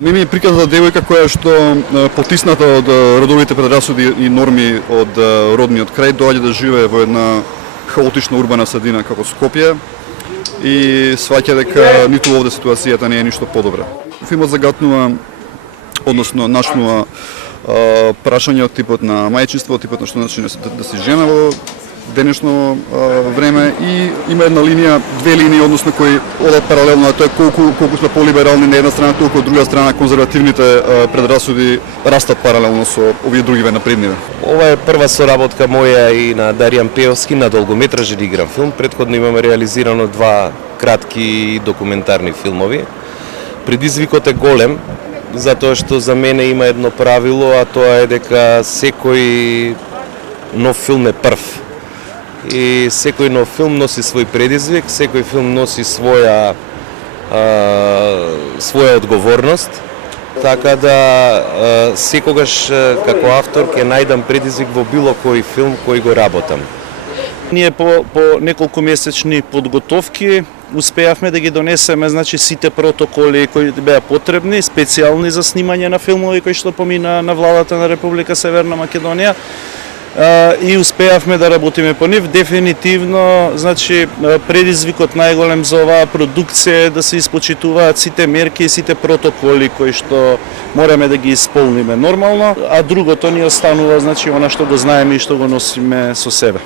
Ми е приказна девојка која што потисната од родовите предрасуди и норми од родниот крај доаѓа да живее во една хаотична урбана средина како Скопје и сваќа дека ниту овде ситуацијата не е ништо подобра. Филмот загатнува, односно начнува прашање од типот на мајчинство, од типот на што значи да си жена во денешно време и има една линија, две линии, односно кои одат паралелно, а тоа е колку сме полиберални на една страна, толку од друга страна конзервативните предрасуди растат паралелно со овие другиве напредниве. Ова е прва соработка моја и на Даријан Пеовски на долгометражен игран филм. Предходно имаме реализирано два кратки документарни филмови. Предизвикот е голем, затоа што за мене има едно правило, а тоа е дека секој нов филм е прв. И секој нов филм носи свој предизвик, секој филм носи своја одговорност, така да секогаш како автор ќе најдам предизвик во било кој филм кој го работам. Ние по неколку месечни подготовки успеавме да ги донесеме сите протоколи кои беа потребни, специјални за снимање на филмови кои што помина на владата на Република Северна Македонија. И успеавме да работиме по нив. Дефинитивно, предизвикот најголем за оваа продукција е да се испочитуваат сите мерки и сите протоколи кои што мораме да ги исполниме нормално, а другото ни останува она што го знаеме и што го носиме со себе.